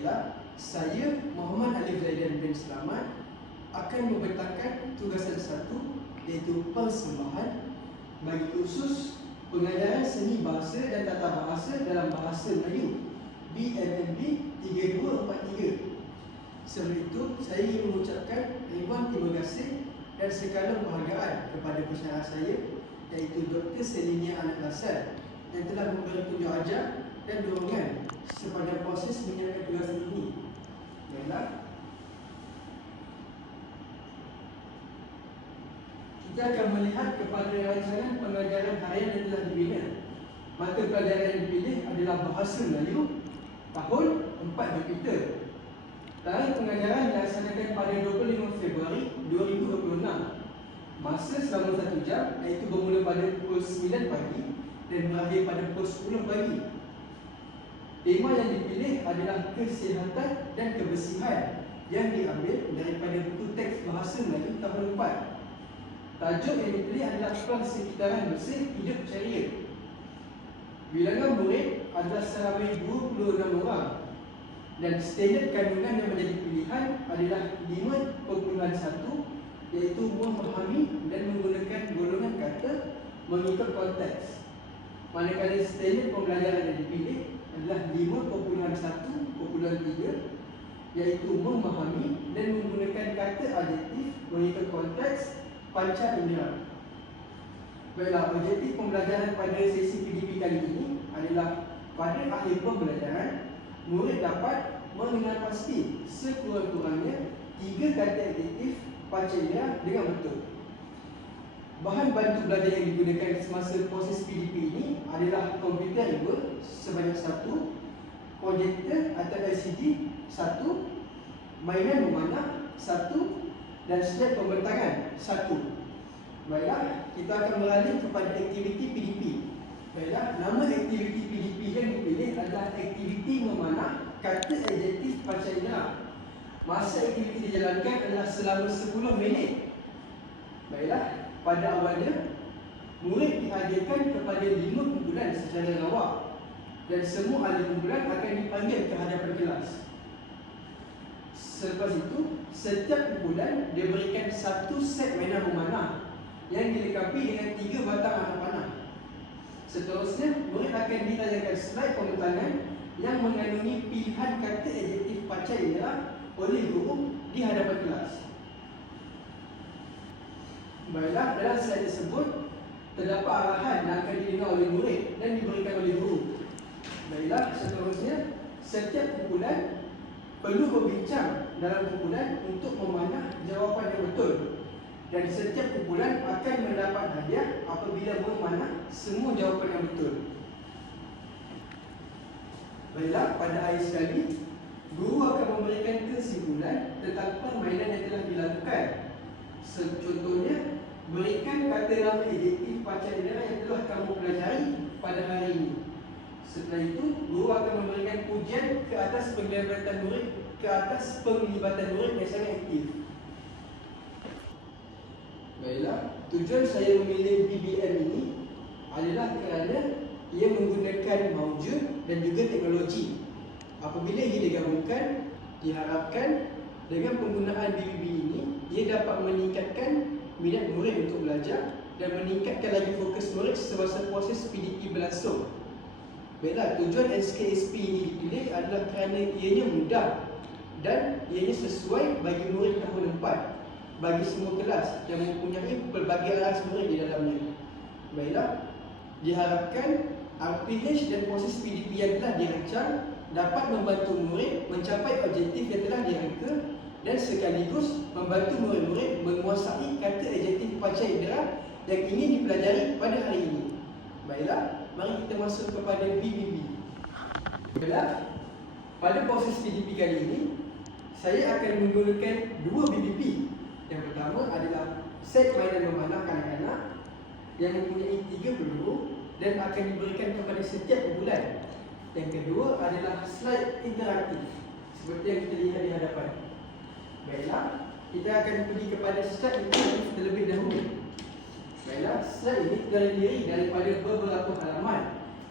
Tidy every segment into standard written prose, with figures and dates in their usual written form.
Baiklah, saya Muhammad Alif Zaidan bin Selamat akan membentangkan tugasan satu, iaitu persembahan bagi kursus pengajaran seni bahasa dan tata bahasa dalam bahasa Melayu BMMB 3243. Sebelum itu, saya ingin mengucapkan ribuan terima kasih dan segala penghargaan kepada pensyarah saya, iaitu Dr. Selinia Anak Lasal, yang telah memberi tunjuk ajar dan dorongan sepanjang proses menyiapkan tugasan ini. Baiklah, kita akan melihat kepada rancangan pengajaran harian yang telah dibina. Mata pelajaran yang dipilih adalah Bahasa Melayu tahun 4 Jupiter. Tarikh pengajaran dilaksanakan pada 25 Februari 2026. Masa selama 1 jam, iaitu bermula pada pukul 9 pagi dan berakhir pada pukul 10 pagi. Tema yang dipilih adalah kesihatan dan kebersihan yang diambil daripada buku teks Bahasa Melayu tahun 4. Tajuk yang dipilih adalah Persekitaran Bersih Hidup Ceria. Bilangan murid adalah seramai 26 orang dan standard kandungan yang menjadi pilihan adalah 5.1, iaitu memahami dan menggunakan golongan kata mengikut konteks. Manakala standard pembelajaran yang dipilih adalah 5.1.3, iaitu memahami dan menggunakan kata adjektif mengikut konteks panca indera. Baiklah, objektif pembelajaran pada sesi PDP kali ini adalah pada akhir pembelajaran, murid dapat mengenal pasti sekurang-kurangnya 3 kata adjektif panca indera dengan betul. Bahan bantu belajar yang digunakan semasa proses PDP ini adalah komputer riba sebanyak 1, projektor atau LCD 1, mainan memanah 1 dan slide pembentangan 1. Baiklah, kita akan beralih kepada aktiviti PDP. Baiklah, nama aktiviti PDP yang dipilih adalah aktiviti memanah kata adjektif panca indera. Masa aktiviti dijalankan adalah selama 10 minit. Baiklah, pada awalnya, murid dihadirkan kepada 5 kumpulan secara rawak dan semua ahli kumpulan akan dipanggil ke hadapan kelas. Selepas itu, setiap kumpulan diberikan 1 set mainan memanah yang dilengkapi dengan 3 batang anak panah. Seterusnya, murid akan ditanyakan slide pembentangan yang mengandungi pilihan kata adjektif panca indera oleh guru di hadapan kelas. Baiklah, dalam slide tersebut terdapat arahan yang akan didengar oleh murid dan diberikan oleh guru. Baiklah, seterusnya, setiap kumpulan perlu berbincang dalam kumpulan untuk memanah jawapan yang betul. Dan setiap kumpulan akan mendapat hadiah apabila memanah semua jawapan yang betul. Baiklah, pada akhir sekali, guru akan memberikan kesimpulan tentang permainan yang telah dilakukan. Contohnya, berikan kata nama adjektif panca indera yang telah kamu pelajari pada hari ini. Setelah itu, guru akan memberikan pujian ke atas penglibatan murid yang sangat aktif. Baiklah, tujuan saya memilih BBM ini adalah kerana ia menggunakan maujud dan juga teknologi. Apabila ia digabungkan, diharapkan dengan penggunaan BBB ini, ia dapat meningkatkan minat murid untuk belajar dan meningkatkan lagi fokus murid semasa proses PDP berlangsung. Baiklah, tujuan SKSP ini dipilih adalah kerana ianya mudah dan ianya sesuai bagi murid tahun 4 bagi semua kelas yang mempunyai pelbagai aras murid di dalamnya. Baiklah, diharapkan RPH dan proses PDP yang telah dirancang dapat membantu murid mencapai objektif yang telah dirangka dan sekaligus membantu murid-murid menguasai kata adjektif panca indera yang ingin dipelajari pada hari ini. Baiklah, mari kita masuk kepada BBB. Baiklah, pada proses PDP kali ini, saya akan menggunakan 2 BBB. Yang pertama adalah set mainan memanah kanak-kanak yang mempunyai 3 peluru dan akan diberikan kepada setiap kumpulan. Yang kedua adalah slide interaktif seperti yang kita lihat di hadapan. Baiklah, kita akan pergi kepada slide interaktif terlebih dahulu. Baiklah, slide ini terdiri daripada beberapa halaman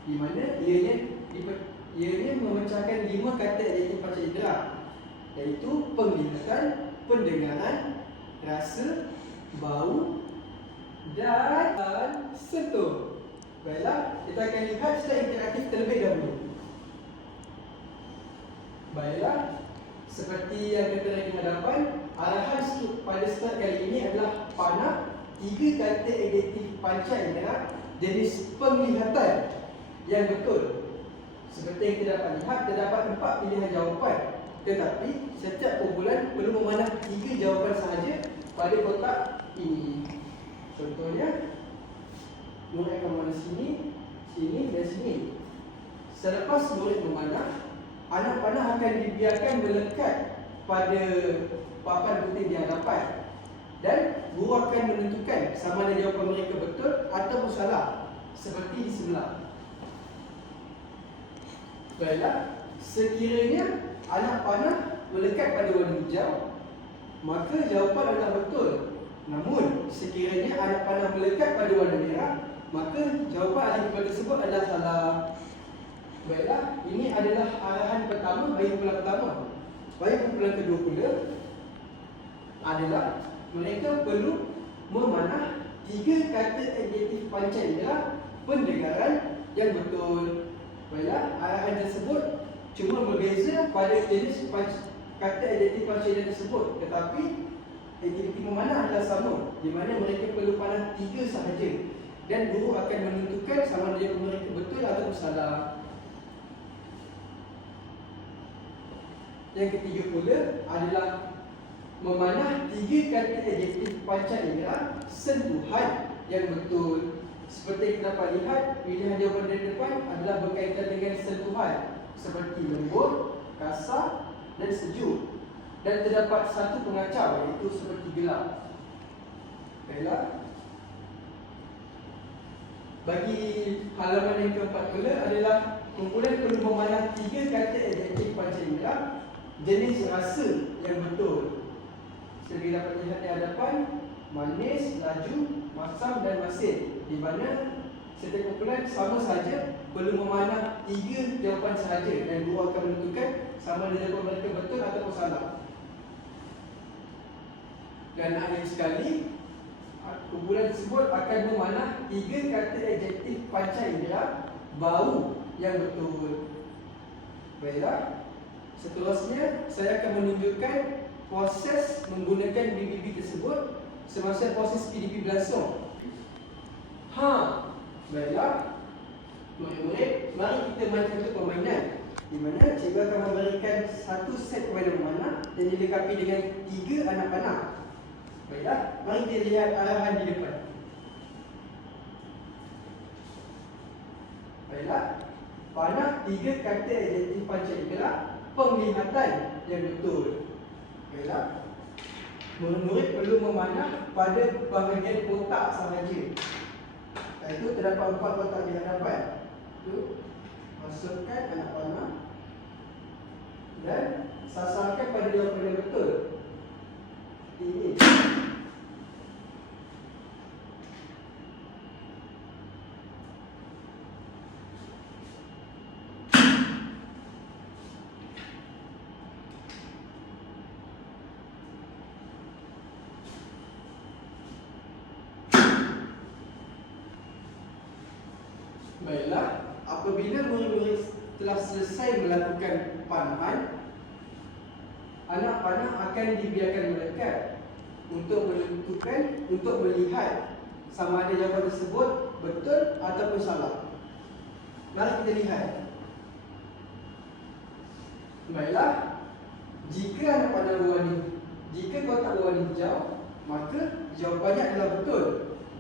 di mana ianya ianya memecahkan 5 kata adjektif panca indera, iaitu penglihatan, pendengaran, rasa, bau dan sentuh. Baiklah, kita akan lihat secara interaktif terlebih dahulu. Baiklah, seperti yang kita lihat di hadapan, arahan pada slide kali ini adalah panah 3 kata adjektif panca indera jenis penglihatan yang betul. Seperti yang kita dapat lihat, terdapat 4 pilihan jawapan, tetapi setiap kumpulan perlu memanah 3 jawapan sahaja pada kotak ini. Contohnya, murid akan memanah sini, sini dan sini. Selepas murid memanah, anak panah akan dibiarkan melekat pada papan putih di hadapan, dan guru akan menentukan sama ada jawapan mereka betul atau salah, seperti di sebelah. Baiklah, sekiranya anak panah melekat pada warna hijau, maka jawapan adalah betul. Namun, sekiranya anak panah melekat pada warna merah, maka jawapan ahli tersebut adalah salah. Baiklah, ini adalah arahan pertama bagi kumpulan pertama. Bagi kumpulan kedua pula adalah mereka perlu memanah 3 kata adjektif panca indera pendengaran yang betul. Baiklah, arahan tersebut cuma berbeza pada jenis kata adjektif panca indera tersebut, tetapi aktiviti memanah adalah sama, di mana mereka perlu panah 3 sahaja, dan guru akan menentukan sama ada mereka betul atau salah. Yang ketiga pula adalah memanah 3 kata adjektif panca indera sentuhan yang betul. Seperti kita dapat lihat, pilihan jawapan dari depan adalah berkaitan dengan sentuhan, seperti lembut, kasar dan sejuk. Dan terdapat satu pengacau, iaitu seperti gelap. Baiklah, bagi halaman yang keempat pula adalah kumpulan perlu memanah 3 kata adjektif panca indera jenis rasa yang betul. Seperti dapat lihat di hadapan, manis, laju, masam dan masin, di mana setiap kumpulan sama saja perlu memanah 3 jawapan sahaja, dan guru akan menentukan sama ada jawapan mereka betul atau salah. Dan akhir sekali, kumpulan tersebut akan memanah 3 kata adjektif panca indera bau yang betul. Baiklah, seterusnya saya akan menunjukkan proses menggunakan BBB tersebut semasa proses PDP berlangsung. Baiklah, murid-murid, mari kita main satu permainan di mana cikgu akan memberikan satu set permainan memanah dan dilengkapi dengan 3 anak panah. Baiklah, mari kita lihat arahan di depan. Baiklah, panah 3 kata adjektif panca indera penglihatan yang betul. Baiklah, murid-murid perlu memanah pada bahagian kotak sahaja. Iaitu terdapat 4 kotak di hadapan. Itu masukkan anak panah dan sasarkan pada jawapan yang betul. Ini. Baiklah, apabila murid-murid telah selesai melakukan panahan, anak panah akan dibiarkan melekat untuk menentukan, untuk melihat sama ada jawapan tersebut betul ataupun salah. Mari kita lihat. Baiklah, jika anak panah berwarna, jika kotak berwarna hijau, maka jawapannya adalah betul.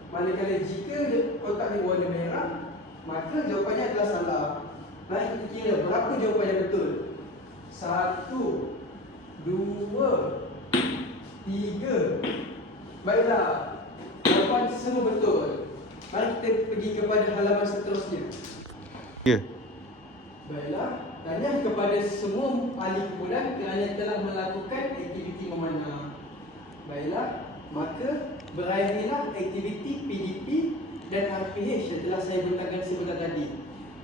Manakala jika kotak berwarna merah, maka jawapannya adalah salah. Mari kita kira berapa jawapan yang betul. 1, 2, 3. Baiklah, jawapan semua betul. Mari kita pergi kepada halaman seterusnya. Ya. Baiklah, tanya kepada semua ahli kumpulan kerana telah melakukan aktiviti memanah. Baiklah, maka berakhirlah aktiviti PDP dan RPH yang telah saya bentangkan sebentar tadi.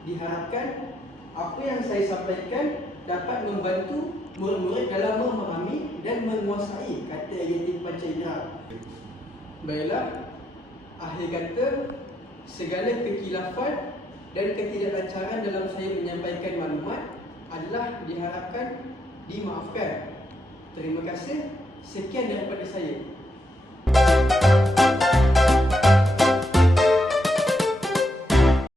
Diharapkan apa yang saya sampaikan dapat membantu murid-murid dalam memahami dan menguasai kata idiomatik panca indera. Baiklah, akhir kata, segala kekhilafan dan ketidaklancaran dalam saya menyampaikan maklumat adalah diharapkan dimaafkan. Terima kasih. Sekian daripada saya.